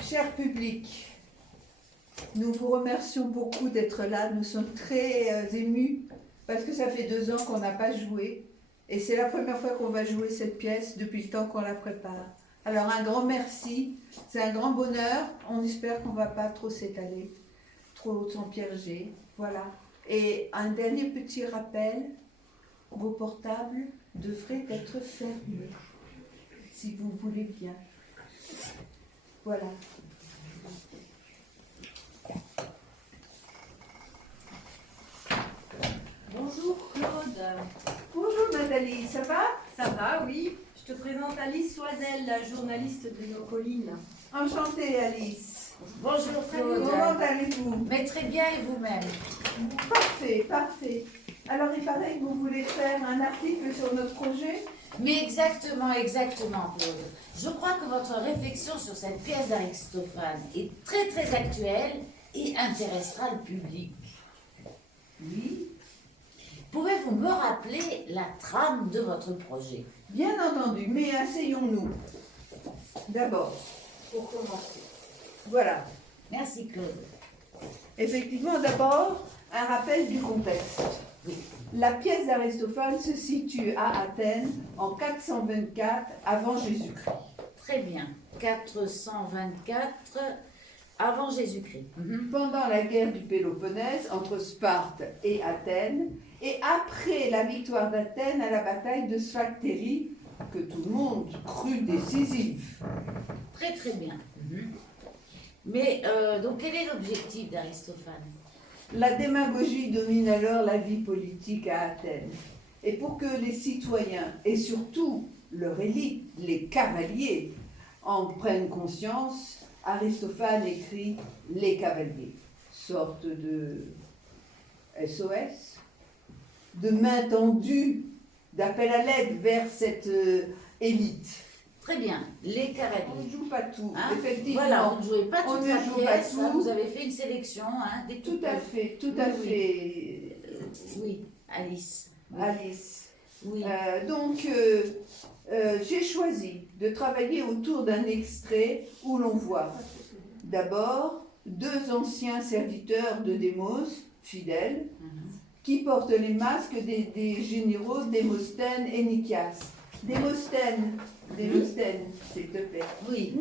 Cher public, nous vous remercions beaucoup d'être là. Nous sommes très émus parce que ça fait 2 ans qu'on n'a pas joué et c'est la première fois qu'on va jouer cette pièce depuis le temps qu'on la prépare. Alors un grand merci, c'est un grand bonheur. On espère qu'on ne va pas trop s'étaler, trop s'empiéger. Voilà. Et un dernier petit rappel, vos portables devraient être fermés, si vous voulez bien. Voilà. Bonjour Claude. Bonjour Nathalie, ça va? Ça va, oui. Je te présente Alice Soisel, la journaliste de nos collines. Enchantée Alice. Bonjour Claude. Comment allez-vous? Mais très bien et vous-même? Parfait, parfait. Alors il paraît que vous voulez faire un article sur notre projet? Mais exactement, Claude. Je crois que votre réflexion sur cette pièce d'Aristophane est très très actuelle et intéressera le public. Oui. Pouvez-vous me rappeler la trame de votre projet? Bien entendu, mais asseyons-nous. D'abord, pour commencer. Voilà. Merci Claude. Effectivement, d'abord, un rappel du contexte. Oui. La pièce d'Aristophane se situe à Athènes en 424 avant Jésus-Christ. Très bien. 424 avant Jésus-Christ. Pendant la guerre du Péloponnèse entre Sparte et Athènes, et après la victoire d'Athènes à la bataille de Sphactérie, que tout le monde crut décisive. Très très bien. Mais donc quel est l'objectif d'Aristophane? La démagogie domine alors la vie politique à Athènes. Et pour que les citoyens, et surtout leur élite, les cavaliers, en prennent conscience, Aristophane écrit Les Cavaliers, sorte de SOS, de main tendue, d'appel à l'aide vers cette élite. Très bien, les cavaliers. On ne joue pas tout, Hein? effectivement. Voilà, vous ne jouez pas on toute ne la joue pas pièce, hein, tout. vous avez fait une sélection. Hein, des Tout à fait, tout à fait. Oui, Alice. Oui. Alice. Oui. Donc, j'ai choisi de travailler autour d'un extrait où l'on voit d'abord 2 anciens serviteurs de Démos, fidèles, qui portent les masques des généraux Démosthène et Nicias. Démosthène, s'il te plaît. Oui.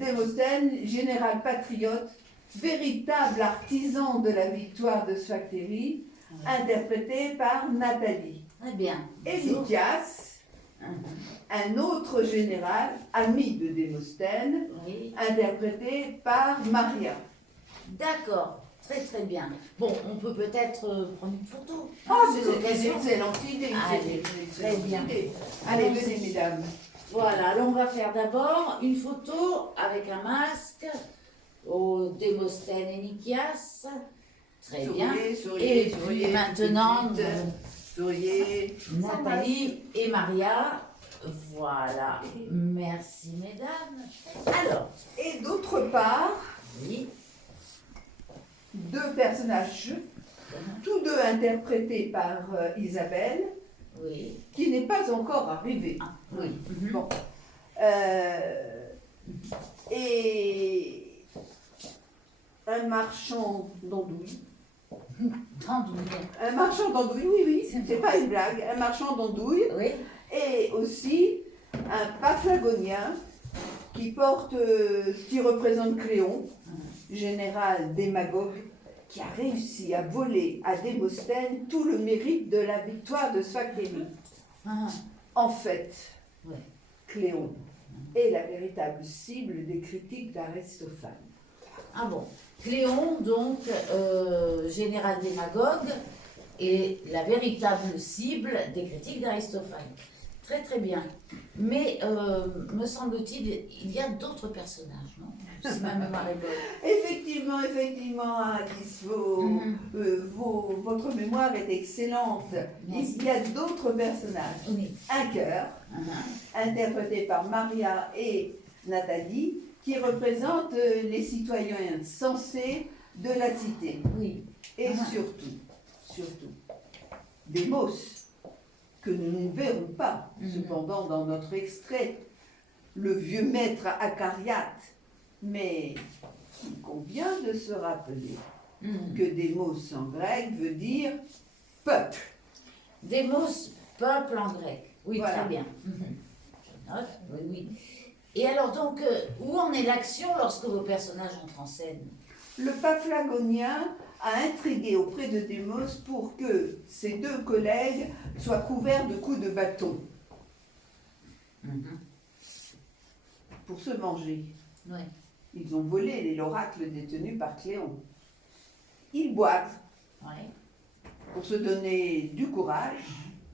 Démosthène, général patriote, véritable artisan de la victoire de Sphactérie, interprété par Nathalie. Très bien. Et Nicias, un autre général, ami de Démosthène, Oui. interprété par Maria. D'accord. Très très bien. Bon, on peut peut-être prendre une photo. Ah, C'est c'est une l'occasion. excellente idée. Allez, très bien. Allez, Allons-y. venez, mesdames. Voilà, alors on va faire d'abord une photo avec un masque au Démosthène et Nicias. Très bien. Souriez, Et puis souriez, maintenant, petite. Souriez. Nathalie et Maria. Voilà. Merci mesdames. Alors, Et d'autre part, oui. 2 personnages, tous 2 interprétés par Isabelle, Oui. qui n'est pas encore arrivée. Ah, oui. Bon. Et un marchand d'andouilles D'andouille. Un marchand d'andouille, oui, oui, C'est c'est vrai. pas une blague. Un marchand d'andouille Oui. et aussi un paphlagonien qui porte, qui représente Cléon, général démagogue, qui a réussi à voler à Démosthène tout le mérite de la victoire de Sphacténie. Ah, En fait, ouais. Cléon est la véritable cible des critiques d'Aristophane. Ah bon. Cléon, donc, général démagogue, est la véritable cible des critiques d'Aristophane. Très très bien. Mais, me semble-t-il, il y a d'autres personnages, non? Si ma mémoire est bonne. Effectivement, Alice, votre mémoire est excellente. Merci. Il y a d'autres personnages. Oui. Un cœur, interprété par Maria et Nathalie, qui représente les citoyens sensés de la cité. Oui. Et surtout, Démos, que nous ne verrons pas, cependant, dans notre extrait, le vieux maître acariate. Mais il convient de se rappeler que Démos en grec veut dire peuple. Démos, peuple en grec. Oui, Voilà. très bien. Je note, oui, oui. Et alors donc, où en est l'action lorsque vos personnages entrent en scène? Le paphlagonien a intrigué auprès de Démos pour que ses deux collègues soient couverts de coups de bâton pour se venger. Oui. Ils ont volé l'oracle détenu par Cléon. Ils boivent Oui. pour se donner du courage,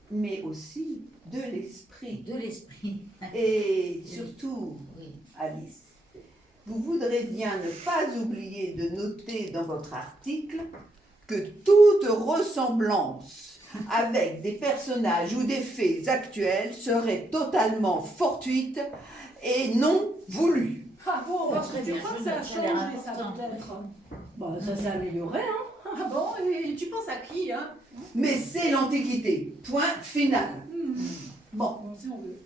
mais aussi de l'esprit. De l'esprit. Et surtout, Oui. Alice, vous voudrez bien ne pas oublier de noter dans votre article que toute ressemblance avec des personnages ou des faits actuels serait totalement fortuite et non voulue. Ah bon, Très tu bien, crois je que ça a note, ça a l'air changé, ça important. peut-être? Bon, ça s'est amélioré, hein? Ah bon, et tu penses à qui, hein? Mais c'est l'Antiquité. Point final. Bon, Bon, si on veut.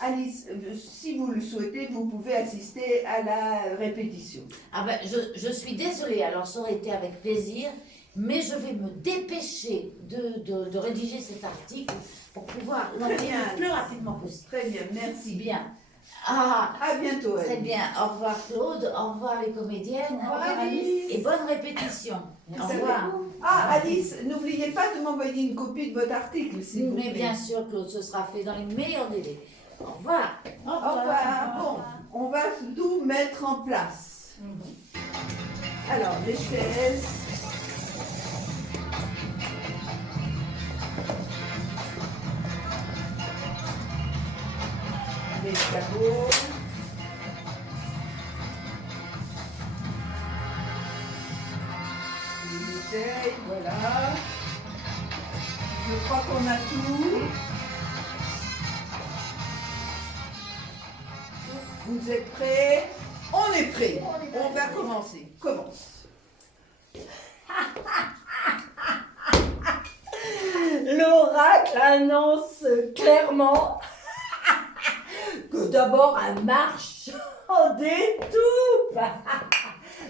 Alice, si vous le souhaitez, vous pouvez assister à la répétition. Ah ben, je suis désolée, alors ça aurait été avec plaisir, mais je vais me dépêcher de rédiger cet article pour pouvoir l'envoyer bien. le plus rapidement possible. Très bien, merci. Bien. Ah, À bientôt, très Alice. bien. Au revoir Claude, au revoir les comédiennes. Au revoir, Alice. Et bonne répétition. Au Merci revoir. Ah, Alice, n'oubliez pas de m'envoyer une copie de votre article, s'il vous plaît. Mais bien sûr, Claude, ce sera fait dans les meilleurs délais. Au revoir. Au Au revoir. Bon, on va tout mettre en place. Alors, les chaises. Les sabots. Les bouteilles, voilà. Je crois qu'on a tout. Vous êtes prêts? On est prêts. On va commencer. Commence. L'oracle annonce clairement que d'abord un marchand d'étoupe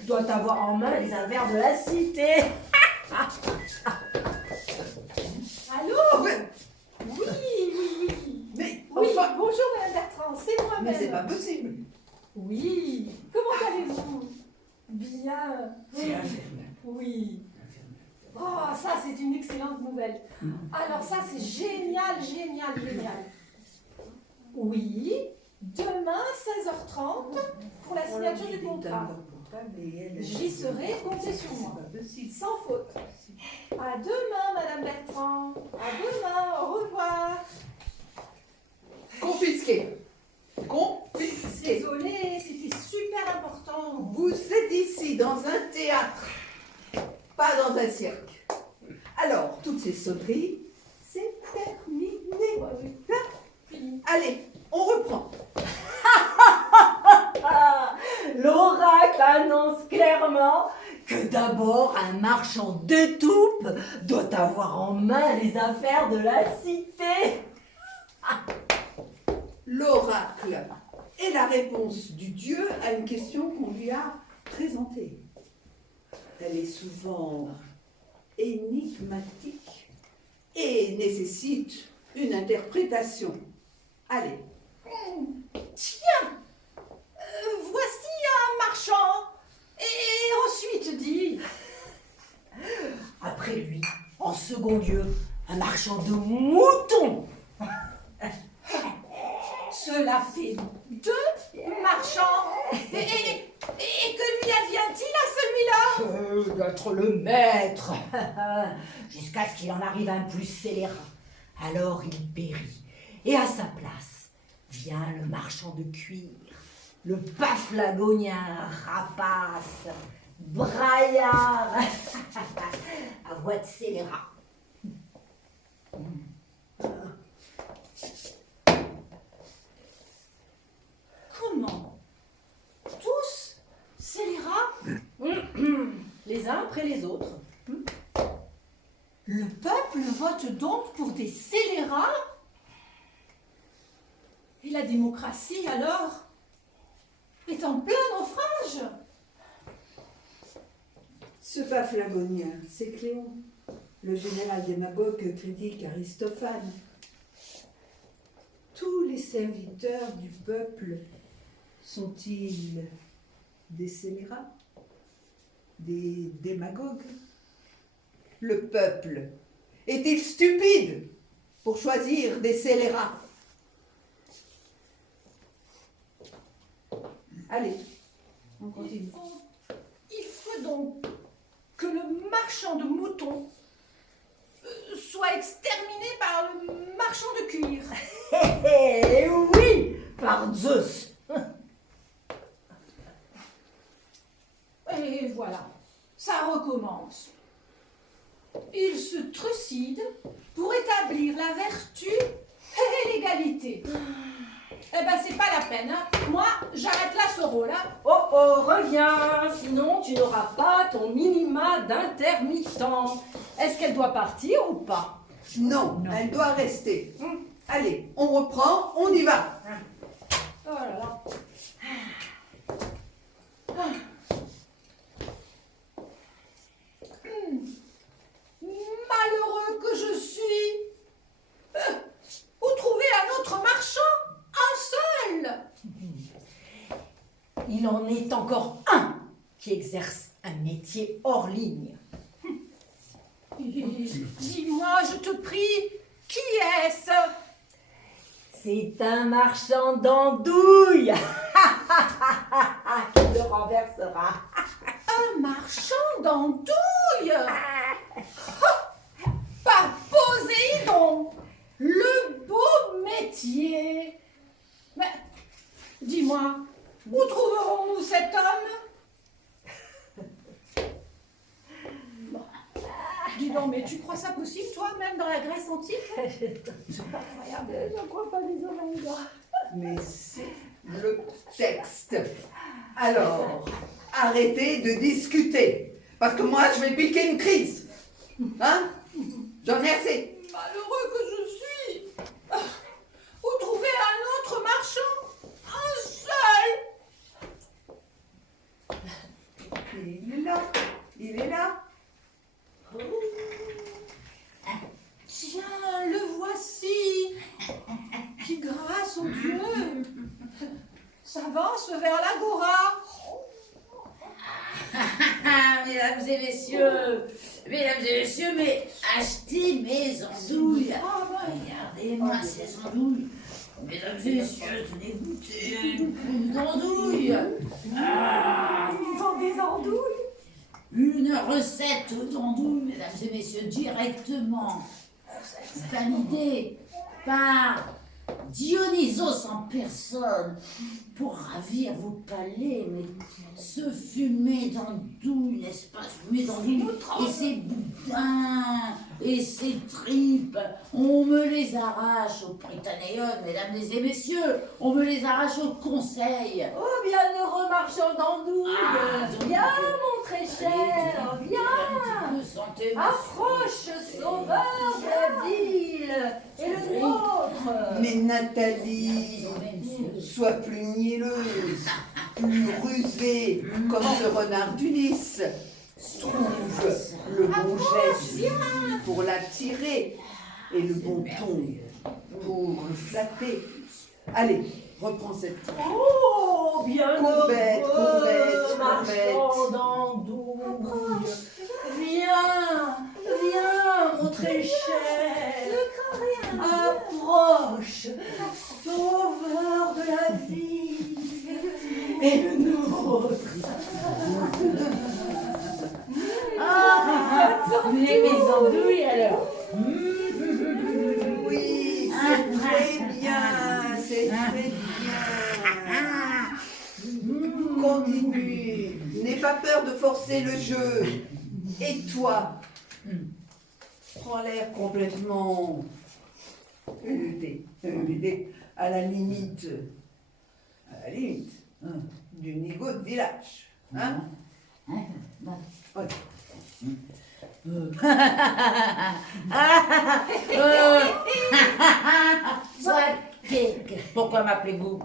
doit avoir en main les affaires de la cité. Allô? Ouais, Oui. mais Oui, enfin, bonjour Madame Bertrand, c'est moi-même. mais c'est pas possible. Oui. Comment allez-vous? Bien. C'est infernal. Oui. Oh, ça, c'est une excellente nouvelle. Alors, ça, c'est génial, génial, génial. Oui. Demain, 16h30, pour la signature du contrat. J'y serai, comptez sur moi. C'est pas possible. Sans faute. À demain, Madame Bertrand. À demain. Au revoir. Confisqué. Confisqué. Désolée, c'était super important. Vous êtes ici dans un théâtre, pas dans un cirque. Alors, toutes ces sonneries, c'est terminé. Fini. Allez, on reprend. L'oracle annonce clairement que d'abord un marchand d'étoupe doit avoir en main les affaires de la cité. L'oracle est la réponse du dieu à une question qu'on lui a présentée. Elle est souvent énigmatique et nécessite une interprétation. Allez. Tiens, voici un marchand. Et ensuite dit, Après lui, en second lieu, un marchand de moutons. cela fait 2 marchands. Et que lui advient-il à celui-là? D'être le maître, jusqu'à ce qu'il en arrive un plus scélérat. Alors il périt, et à sa place vient le marchand de cuir, le paphlagonien rapace, braillard, à voix de scélérat. Comment? Tous scélérats? Les uns après les autres. Le peuple vote donc pour des scélérats? Et la démocratie, alors, est en plein naufrage? Ce paphlagonien, c'est Cléon, le général démagogue critique Aristophane. Tous les serviteurs du peuple sont-ils des scélérats? Des démagogues? Le peuple est-il stupide pour choisir des scélérats? Allez, on continue. Il faut donc que le marchand de moutons soit exterminé par le marchand de cuir. Eh oui, par Zeus. Et voilà, ça recommence. Il se trucide pour établir la vertu et l'égalité. Eh ben, c'est pas la peine, hein. Moi, j'arrête là ce rôle, hein. Oh oh, reviens, sinon tu n'auras pas ton minima d'intermittent. Est-ce qu'elle doit partir ou pas? Non, elle doit rester. Allez, on reprend, on y va. Oh là là. Malheureux que je suis. Où trouver un autre marchand? Un seul. Il en est encore un qui exerce un métier hors ligne. Dis-moi, je te prie, qui est-ce? C'est un marchand d'andouilles qui le renversera. Un marchand d'andouilles. Par Poséidon, le beau métier. Mais, dis-moi, où trouverons-nous cet homme? Bon. Dis donc, mais tu crois ça possible, toi, même dans la Grèce antique? C'est incroyable. Je crois pas les oreilles. Mais c'est le texte. Alors, arrêtez de discuter. Parce que moi, je vais piquer une crise. Hein? J'en ai assez. Malheureux que je suis. Où trouver un autre marchand? Un seul. Il est là. Il est là. Tiens, le voici, qui grâce au Dieu s'avance vers l'agora. Mesdames et messieurs, mais achetez mes andouilles. Regardez-moi ces andouilles. Mesdames et messieurs, tenez goûter d'andouilles. Ils ont des andouilles. Une recette d'andouilles, mesdames et messieurs, directement validée par Dionysos en personne pour ravir vos palais. Mais ce fumet d'andouille, n'est-ce pas, ce fumet d'andouille, et ces boudins, et ces tripes, on me les arrache au Prytanéon, mesdames et messieurs, on me les arrache au conseil. Oh, bienheureux marchand d'andouilles. Viens, mon très cher, viens. Santé, Approche, sauveur de la ville et le nôtre. Mais Nathalie, sois plus mielleuse, plus rusée, comme ce renard d'Ulysse. Trouve le bon geste pour l'attirer et le bon ton pour le flatter. Allez, reprends cette Oh, bien Courbette, heureux, courbette, marchand courbette. d'andouille. Viens, mon très cher. Approche, sauveur de la vie et le nôtre. Les mes andouilles alors. Oui, c'est très bien, c'est très bien. Continue, n'aie pas peur de forcer le jeu. Et toi, prends l'air complètement à la limite, du niveau de village. Hein? Ok. Pourquoi m'appelez-vous?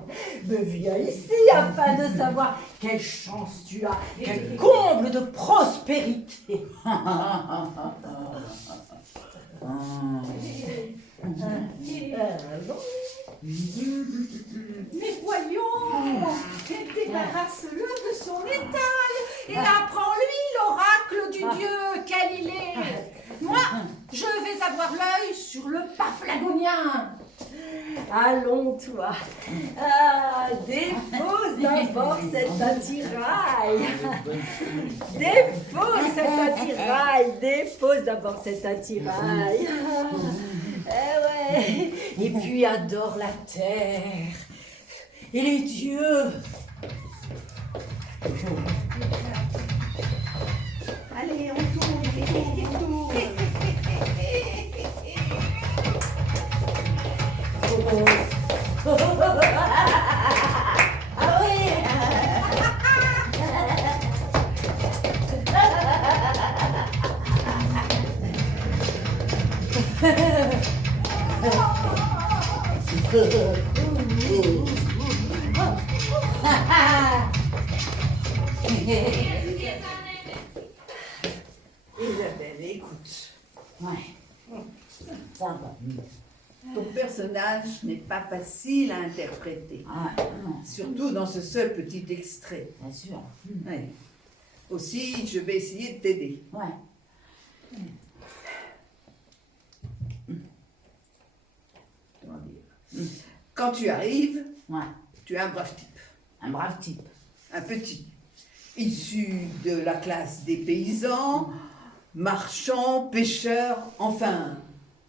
Me viens ici afin de savoir quelle chance tu as, quel comble de prospérité. Mais voyons, débarrasse-le de son étal et apprends-lui l'oracle du dieu quel il est. Moi, je vais avoir l'œil sur le Paphlagonien. Allons, toi. Dépose d'abord cet attirail. Dépose d'abord cet attirail. Eh ouais. Et puis adore la terre et les dieux. Allez, on tourne. Ah oui. Isabelle, écoute. Ouais. Ça va. Ton personnage n'est pas facile à interpréter, Ah, non, surtout dans ce seul petit extrait. bien sûr. Ouais. Aussi, je vais essayer de t'aider. Ouais. Comment dire? Quand tu arrives, Ouais. tu es un brave type, Un brave type. un petit, issu de la classe des paysans, marchands, pêcheurs, enfin,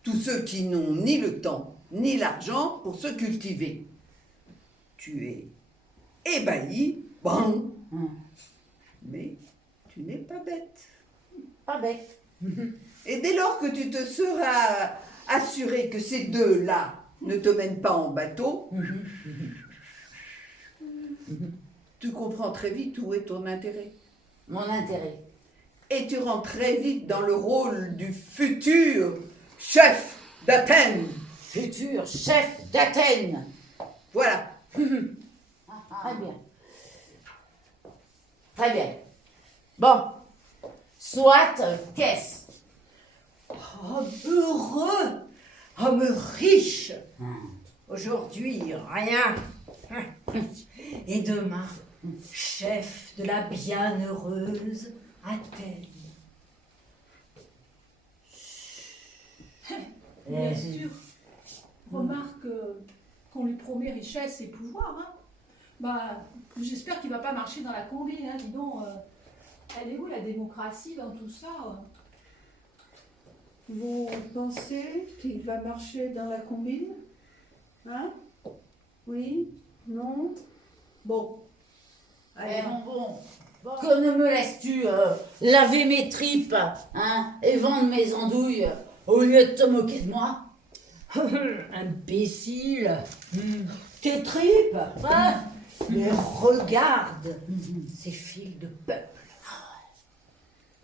tous ceux qui n'ont ni le temps ni l'argent pour se cultiver. Tu es ébahi, bon, mais tu n'es pas bête. Pas bête. Et dès lors que tu te seras assuré que ces deux-là ne te mènent pas en bateau, tu comprends très vite où est ton intérêt. Mon intérêt. Et tu rentres très vite dans le rôle du futur chef d'Athènes. Futur chef d'Athènes. Voilà. Très bien. Très bien. Bon. Soit, qu'est-ce? Homme heureux, homme riche. Aujourd'hui, rien. Et demain, chef de la bienheureuse Athènes. Bien sûr. Remarque qu'on lui promet richesse et pouvoir. Hein. Bah, j'espère qu'il va pas marcher dans la combine. Hein. Dis donc, elle est où la démocratie dans tout ça? Vous pensez qu'il va marcher dans la combine? Hein? Oui? Non? Bon. Eh mon bon, que ne me laisses-tu laver mes tripes, hein, et vendre mes andouilles au lieu de te moquer de moi? Imbécile. Tes tripes, hein? Mais regarde ces fils de peuple.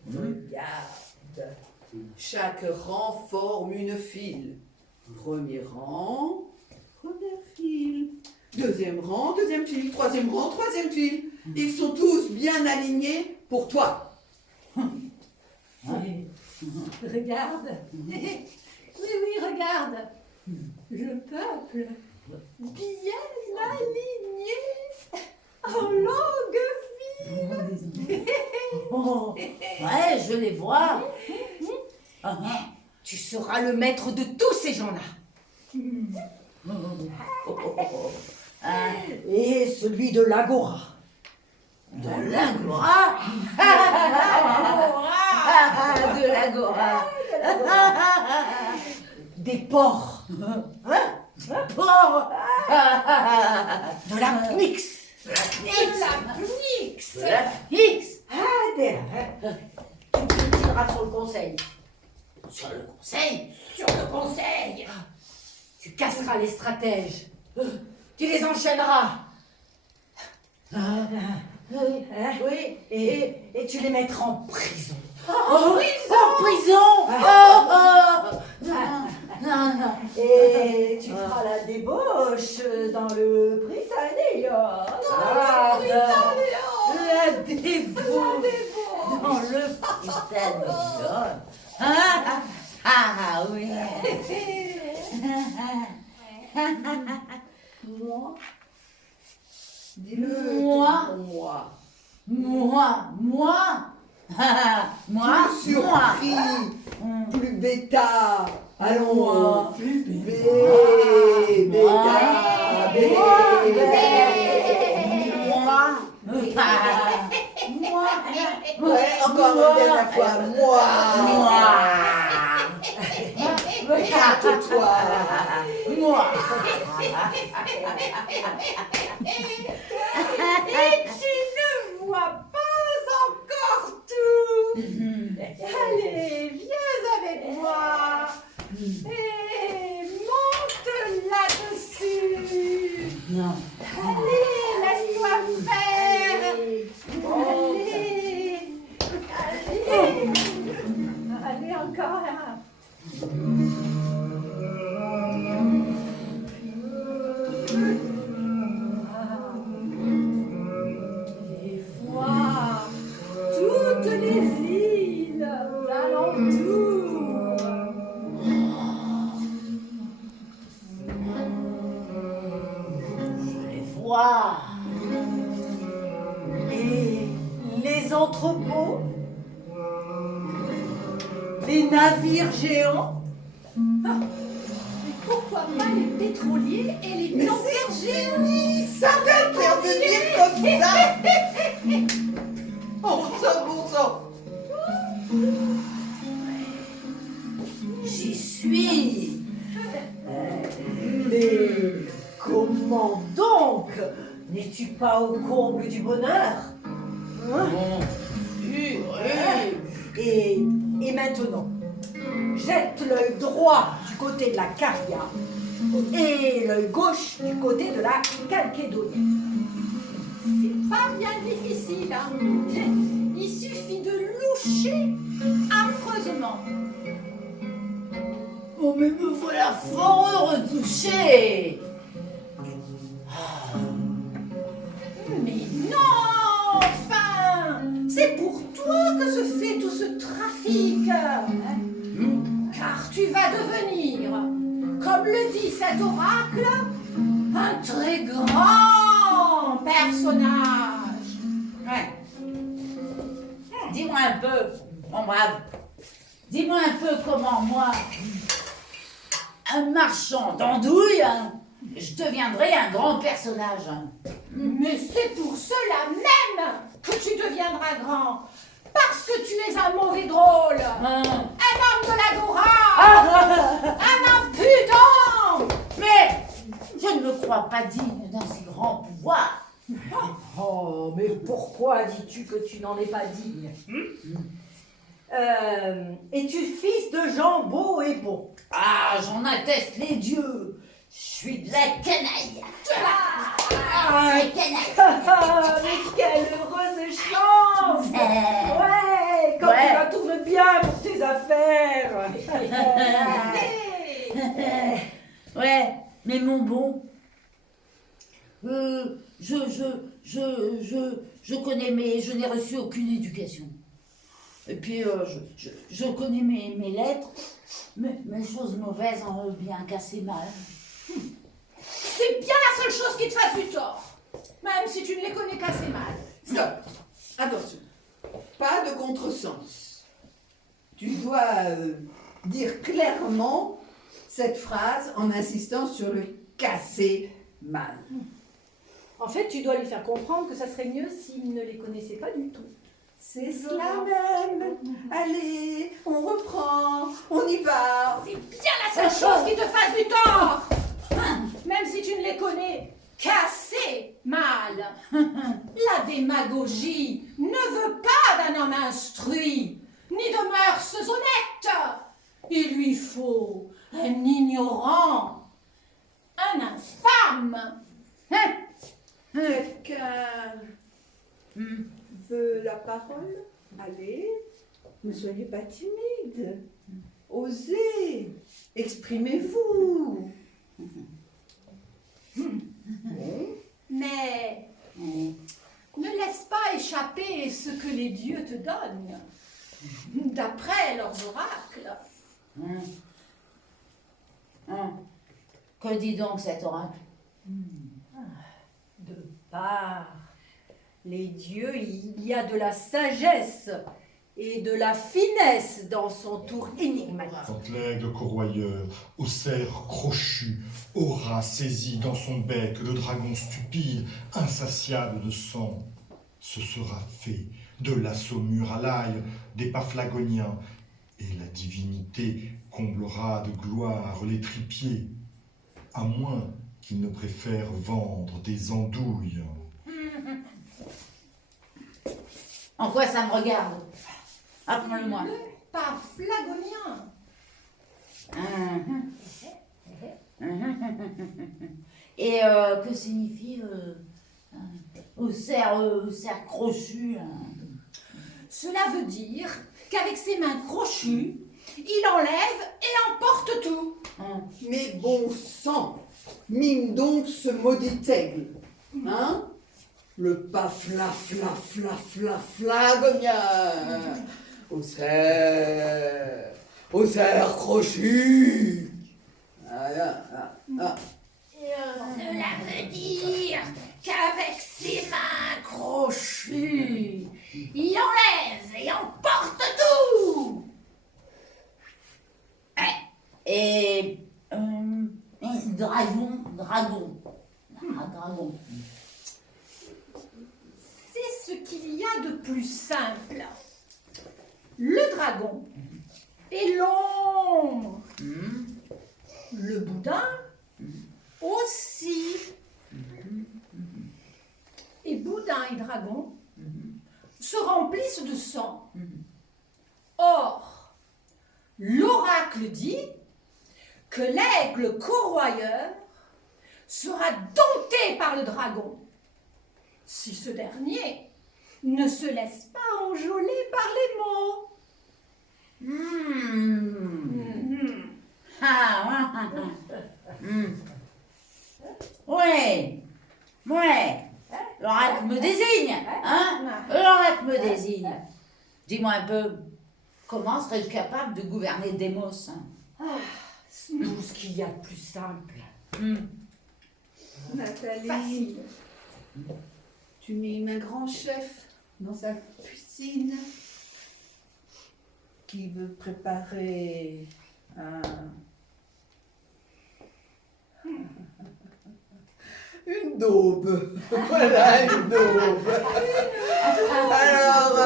Regarde. Chaque rang forme une file. Premier rang, première file. Deuxième rang, deuxième file. Troisième rang, troisième file. Ils sont tous bien alignés pour toi. Regarde. Oui, oui, regarde. Le peuple, bien aligné, en longue file. Oh, ouais, je les vois. Ah, ah. Tu seras le maître de tous ces gens-là. Ah, Et celui de l'agora. de l'agora. De l'agora. Des porcs. Porc. De la pnix. De la Pnix. De la X. Ah, tu te tireras sur le conseil. Sur le conseil. Sur le conseil. Tu casseras les stratèges. Tu les enchaîneras. Oui, Hein? oui. Et tu les mettras en prison. En prison. Non, non. Et tu feras la débauche dans le Britannia. La débauche. Dans le Britannia. Ah, oui. Moi. Dis-le. Moi. Moi. Moi. Moi. Plus surpris. Plus bêta. Allons. Moi. Plus bêta. Moi. Bêta. Moi. Ouais, encore une dernière fois. Moi. Écarte-toi. Moi. Et tu ne vois pas encore tout. Allez, viens avec moi. Et monte là-dessus. Non. Allez, laisse-toi faire. Allez. Allez encore. Et vois toutes les îles d'alentour. Je les vois. Et les entrepôts, les navires géants, Et pourquoi pas les pétroliers et les Mais tankers c'est géants? génie, ça d'intervenir comme ça. Bon sang, bon sang. J'y suis. mais comment donc? N'es-tu pas au comble du bonheur? Hein? Oui. Et maintenant, jette l'œil droit du côté de la Caria et l'œil gauche du côté de la Calcédonie. C'est pas bien difficile, hein. Il suffit de loucher affreusement. Oh, mais me voilà fort retouché. Mais non, enfin, c'est pour toi que se fait tout ce trafic. Car tu vas devenir, comme le dit cet oracle, un très grand personnage. Ouais. Dis-moi un peu, mon brave. Dis-moi un peu comment moi, un marchand d'andouilles, je deviendrai un grand personnage. Mais c'est pour cela même que tu deviendras grand. Parce que tu es un mauvais drôle. Un homme de l'agora. Un impudent. Mais je ne me crois pas digne d'un si grand pouvoir. Oh, mais pourquoi dis-tu que tu n'en es pas digne? Es-tu fils de gens beaux et bons? Ah, j'en atteste les dieux. Je suis de la canaille. La canaille. Ah, mais quelle heureuse chance! Ouais, quand Ouais. tu vas tourner bien pour tes affaires. Ouais, mais mon bon, je connais, mais je n'ai reçu aucune éducation. Et puis, je connais mes lettres, mes choses mauvaises en bien cassé mal. C'est bien la seule chose qui te fasse du tort, même si tu ne les connais qu'assez mal. Stop. Attention. Pas de contresens. Tu dois dire clairement cette phrase en insistant sur le casser mal. En fait, tu dois lui faire comprendre que ça serait mieux s'il ne les connaissait pas du tout. C'est cela même. Allez, on reprend, on y va. C'est bien la seule chose qui te fasse du tort, même si tu ne les connais qu'assez mal. La démagogie ne veut pas d'un homme instruit, ni de mœurs honnêtes. Il lui faut un ignorant, un infâme. Quelqu'un veut la parole? Allez, ne soyez pas timide. Osez, exprimez-vous. Mais ne laisse pas échapper ce que les dieux te donnent, d'après leurs oracles. Que dit donc cet oracle? De part les dieux, il y a de la sagesse et de la finesse dans son tour énigmatique. Quand l'aigle corroyeur, au cerf crochu, aura saisi dans son bec le dragon stupide, insatiable de sang, ce sera fait de la saumure à l'ail des Paphlagoniens, et la divinité comblera de gloire les tripiers, à moins qu'ils ne préfèrent vendre des andouilles. En quoi ça me regarde? Apprends-le-moi. Paphlagonien. Et que signifie au cerf crochu? Cela veut dire qu'avec ses mains crochues, il enlève et emporte tout. Mais bon sang, mime donc ce maudit aigle. Hein? Le Paphlagonien. Au cerf crochu. Cela veut dire qu'avec ses mains crochues, il enlève et emporte tout. Et dragon. C'est ce qu'il y a de plus simple. Le dragon est long. Le boudin aussi. Et boudin et dragon se remplissent de sang. Or, l'oracle dit que l'aigle corroyeur sera dompté par le dragon si ce dernier ne se laisse pas enjôler par les mots. Ouais. L'oracle me désigne, hein? L'oracle me désigne. Dis-moi un peu, comment serais-je capable de gouverner Démos, hein? Tout ce qu'il y a de plus simple. Nathalie, Facile. tu mimes un grand chef dans sa cuisine qui veut préparer une daube. Voilà, une daube. Alors,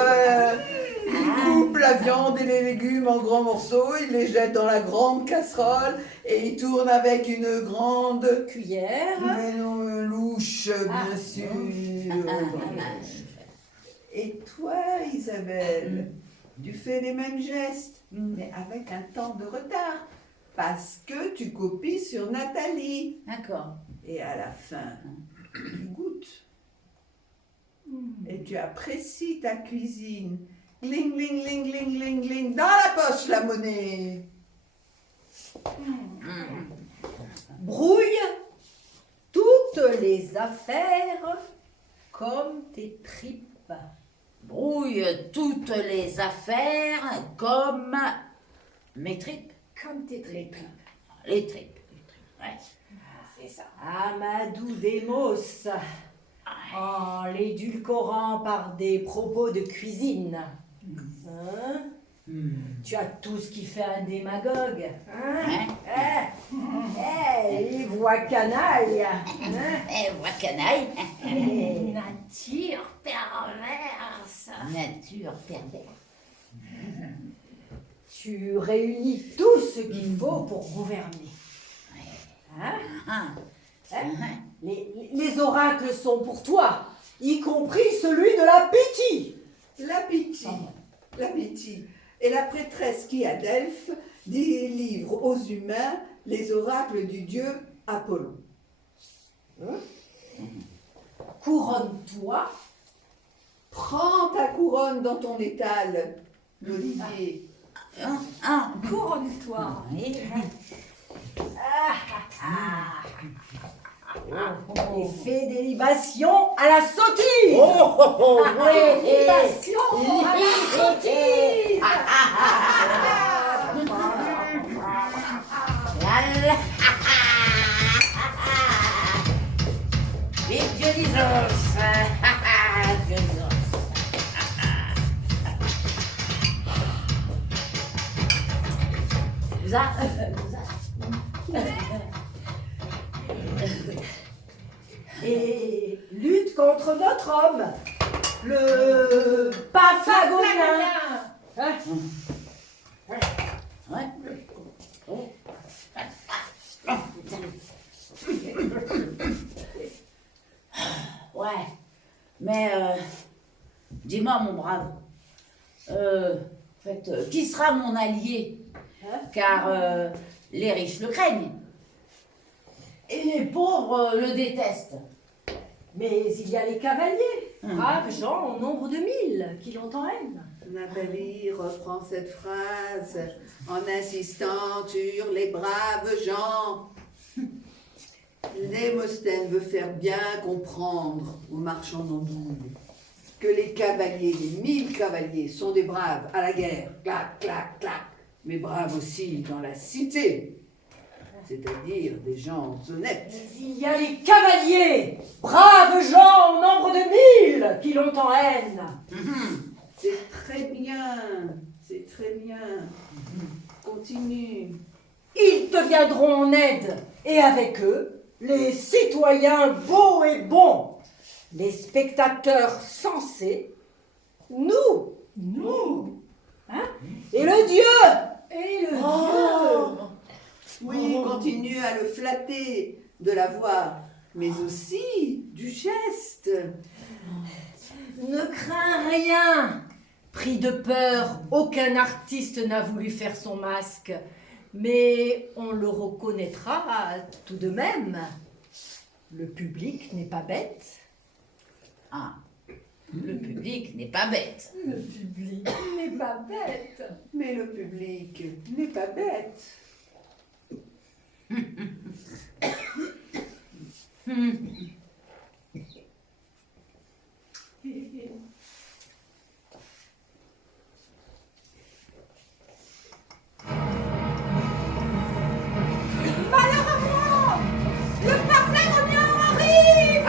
il coupe la viande et les légumes en grands morceaux, il les jette dans la grande casserole et il tourne avec une grande Cuillère. mais non, louche, bien sûr. Et toi, Isabelle, tu fais les mêmes gestes, mais avec un temps de retard, parce que tu copies sur Nathalie. D'accord. Et à la fin, tu goûtes. Et tu apprécies ta cuisine. Gling, gling, gling, gling, gling, gling, dans la poche la monnaie. Brouille toutes les affaires comme tes tripes. brouille toutes les affaires comme mes tripes. Comme tes tripes. Les tripes. Ouais. C'est ça. Amadou Demos, en l'édulcorant par des propos de cuisine. Hein? Tu as tout ce qui fait un démagogue. Hein? Les voix canailles. Voix canaille. Nature perverse. Nature perverse. Tu réunis tout ce qu'il faut pour gouverner. Hein? Ah. Les oracles sont pour toi, y compris celui de la Pythie. La Pythie est la prêtresse qui, à Delphes, délivre aux humains les oracles du dieu Apollon. Couronne-toi. Prends ta couronne dans ton étal, l'olivier. Couronne-toi. Oui. Et fais des libations à la sottise. Libation à la sottise. Vive Dionysos. Dionysos. Et lutte contre notre homme, le Paphlagonien. Hein? Ouais. Ouais, mais dis-moi mon brave, qui sera mon allié? Car les riches le craignent et les pauvres le détestent. Mais il y a les cavaliers, braves gens au nombre de 1000 qui l'ont en haine. Nathalie reprend cette phrase en insistant sur les braves gens. Démosthène veut faire bien comprendre aux marchands d'andouille que les cavaliers, les 1000 cavaliers, sont des braves à la guerre, clac, clac, clac, mais braves aussi dans la cité, c'est-à-dire des gens honnêtes. Mais il y a les cavaliers, braves gens au nombre de 1000 qui l'ont en haine. C'est très bien, c'est très bien. Continue. Ils te viendront en aide, et avec eux, les citoyens beaux et bons, les spectateurs sensés, nous, hein, et le Dieu, Et le Oui, continue à le flatter de la voix, mais aussi du geste. ne crains rien. Pris de peur, aucun artiste n'a voulu faire son masque, mais on le reconnaîtra tout de même. Le public n'est pas bête. Ah, le public n'est pas bête. Le public n'est pas bête. Mais le public n'est pas bête. Malheur à moi! Le Paphlagonien arrive!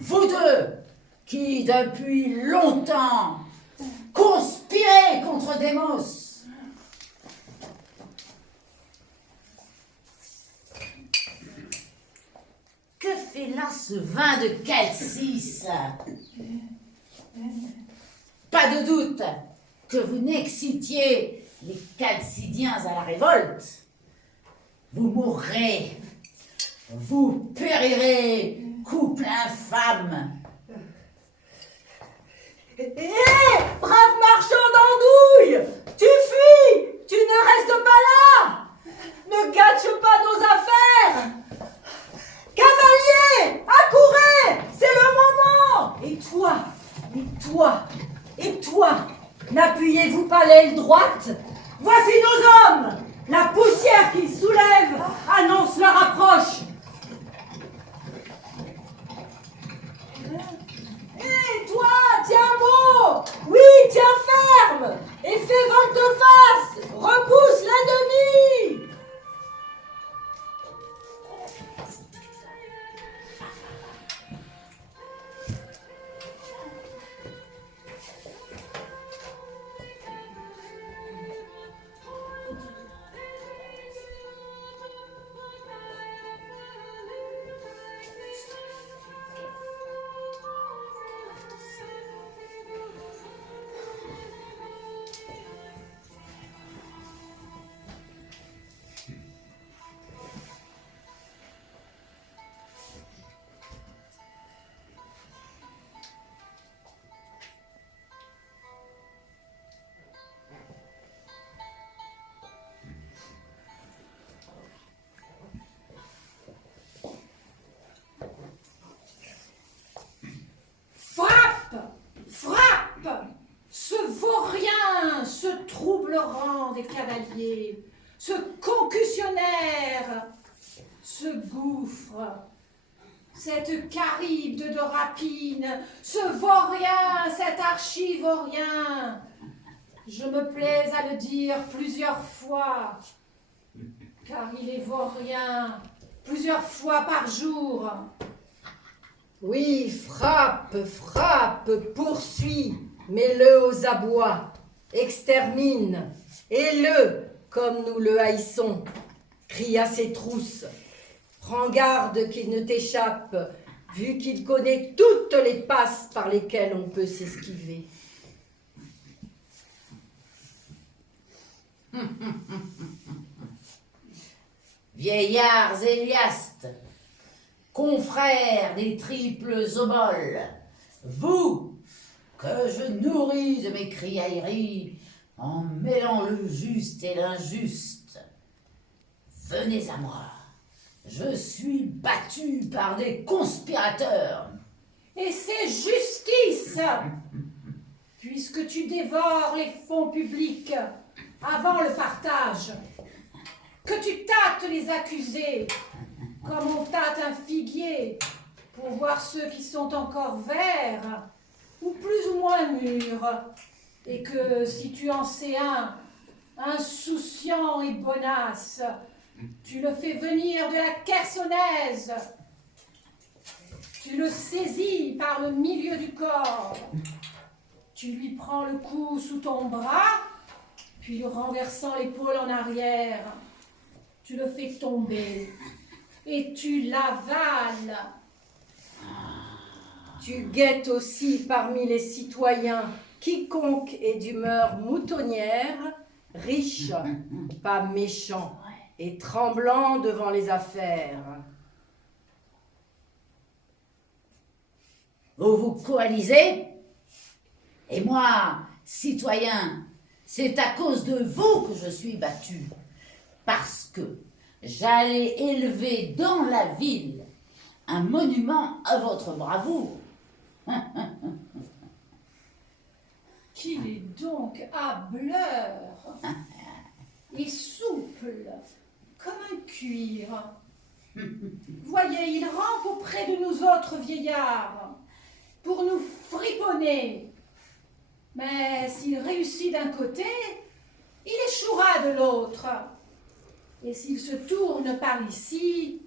Vous deux, qui depuis longtemps conspirez contre Démos, que fait là ce vin de Calcis? Pas de doute que vous n'excitiez les Chalcidiens à la révolte. Vous mourrez, vous périrez, couple infâme. Brave marchand d'andouille, tu fuis, tu ne restes pas là. Ne gâche pas nos affaires. Cavaliers, accourez, c'est N'appuyez-vous pas l'aile droite? Voici nos hommes! La poussière qu'ils soulèvent annonce leur approche. Hé, toi, tiens bon! Oui, tiens ferme! Et fais volte-face! Repousse l'ennemi! Frappe! Ce vaurien, ce trouble rang des cavaliers, ce concussionnaire, ce gouffre, cette caribe de rapine, ce vaurien, cet archivaurien. Je me plais à le dire plusieurs fois, car il est vaurien, plusieurs fois par jour. Oui, frappe, poursuis, mets-le aux abois, extermine, et-le comme nous le haïssons, crie à ses trousses. Prends garde qu'il ne t'échappe, vu qu'il connaît toutes les passes par lesquelles on peut s'esquiver. Vieillards héliastes, confrères des triples oboles, vous, que je nourris de mes criailleries en mêlant le juste et l'injuste, venez à moi, je suis battu par des conspirateurs. Et c'est justice, puisque tu dévores les fonds publics avant le partage, que tu tâtes les accusés, comme on tâte un figuier, pour voir ceux qui sont encore verts, ou plus ou moins mûrs, et que si tu en sais un, insouciant et bonasse, tu le fais venir de la Chersonèse, tu le saisis par le milieu du corps, tu lui prends le cou sous ton bras, puis renversant l'épaule en arrière, tu le fais tomber et tu l'avales. Tu guettes aussi parmi les citoyens quiconque est d'humeur moutonnière, riche, pas méchant, et tremblant devant les affaires. Vous vous coalisez, et moi, citoyen, c'est à cause de vous que je suis battu, parce que j'allais élever dans la ville un monument à votre bravoure. Qu'il est donc hâbleur et souple comme un cuir. Voyez, il rampe auprès de nous autres vieillards pour nous friponner. Mais s'il réussit d'un côté, il échouera de l'autre. Et s'il se tourne par ici,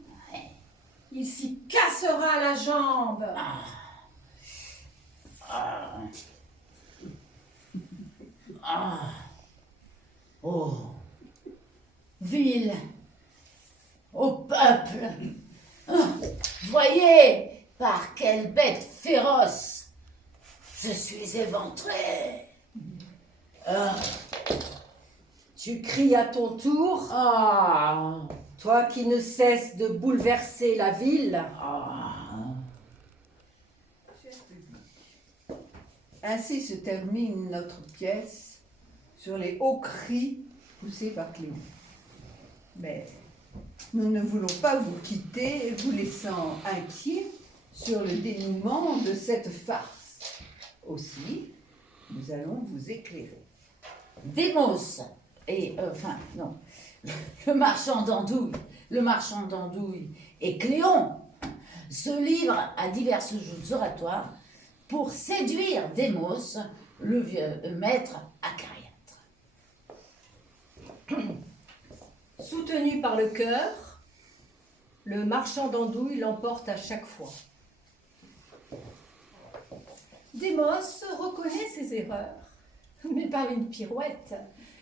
il s'y cassera la jambe. Oh, ville, au peuple, voyez par quelle bête féroce je suis éventré. Tu cries à ton tour, toi qui ne cesses de bouleverser la ville. Ainsi se termine notre pièce sur les hauts cris poussés par Cléon. Mais nous ne voulons pas vous quitter, vous laissant inquiets sur le dénouement de cette farce. Aussi, Nous allons vous éclairer. Démos et enfin non, le marchand d'andouilles et Cléon se livrent à diverses joutes oratoires pour séduire Démos, le vieux maître acariâtre. Soutenu par le cœur, le marchand d'andouilles l'emporte à chaque fois. Démos reconnaît ses erreurs, mais par une pirouette,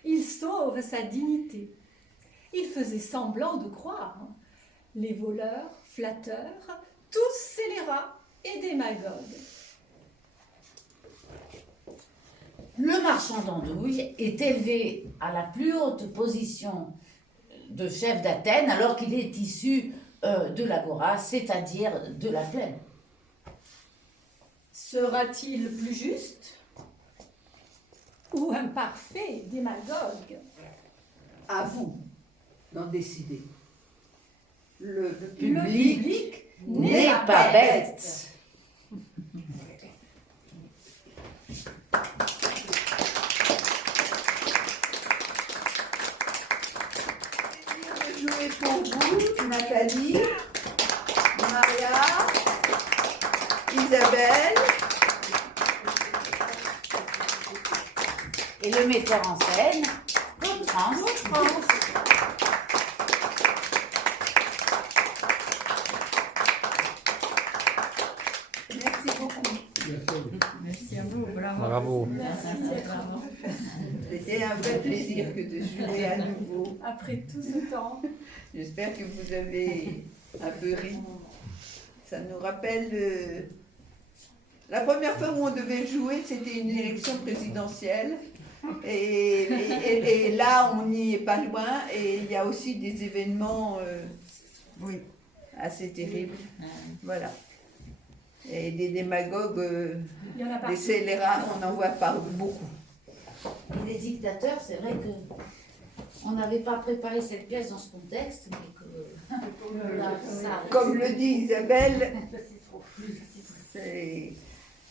il sauve sa dignité. Il faisait semblant de croire. Les voleurs, flatteurs, tous scélérats et démagogues. Le marchand d'andouilles est élevé à la plus haute position de chef d'Athènes alors qu'il est issu de l'agora, c'est-à-dire de la plaine. Sera-t-il plus juste ou un parfait démagogue? À vous d'en décider. Le Public n'est pas bête. Je vais jouer pour vous, Nathalie, Maria, Isabelle. Et le metteur en scène, Constance. Merci beaucoup. Merci à vous, bravo. Bravo. C'était un vrai plaisir que de jouer à nouveau. Après tout ce temps. J'espère que vous avez un peu ri. Ça nous rappelle la première fois où on devait jouer, c'était une élection présidentielle. Et là, on n'y est pas loin. Et il y a aussi des événements assez terribles. Voilà. Et des démagogues, Il y en a des partout. scélérats, on en voit pas beaucoup. Et les dictateurs, c'est vrai que on n'avait pas préparé cette pièce dans ce contexte, mais que là, ça- Comme le dit Isabelle, c'est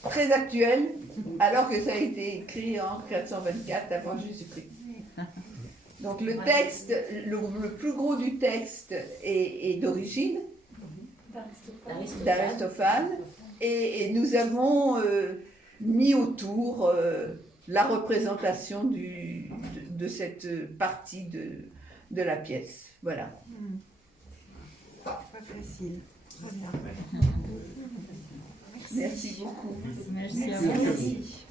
très actuel, alors que ça a été écrit en 424 avant Jésus-Christ. Donc le texte, le plus gros du texte est d'origine, d'Aristophane, et nous avons mis autour la représentation de cette partie de la pièce. Voilà. Pas facile. Très bien. Merci beaucoup. Merci à Merci. vous.